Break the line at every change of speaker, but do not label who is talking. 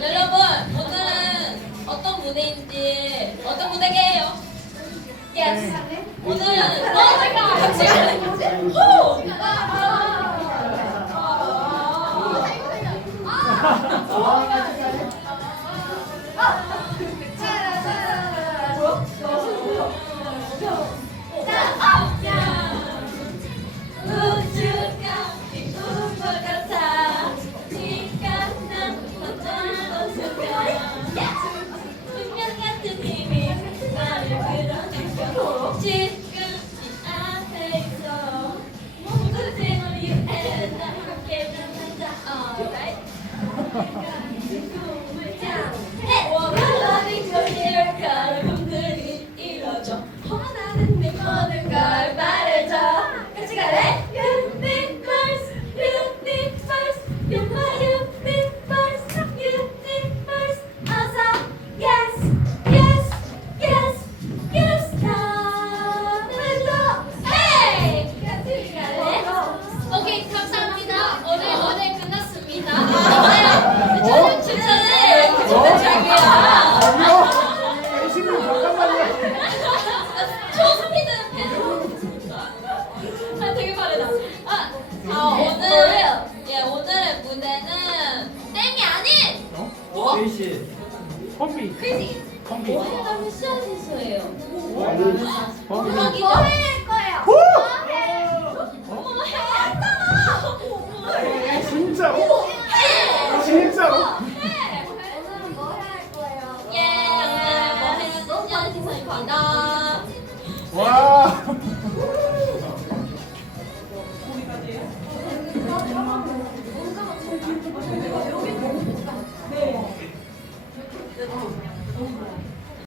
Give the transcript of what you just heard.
여러분 오늘은 어떤 무대인지 어떤 무대게요? Yes. 오늘은 어 같이 어쩌면 속여 분명 끌어당겨 지 뭐?
씨
컴비
크리스 컴비 오늘도 패션 실수예요. 뭐 컴비 할
거예요? 뭐
해? 뭐 해? 했잖아. 뭐 해? 진짜로? 뭐 해? 진짜로? 오늘은
뭐 해 할 거예요? 예. 뭐 해? 너무 많이 생각합니다.
와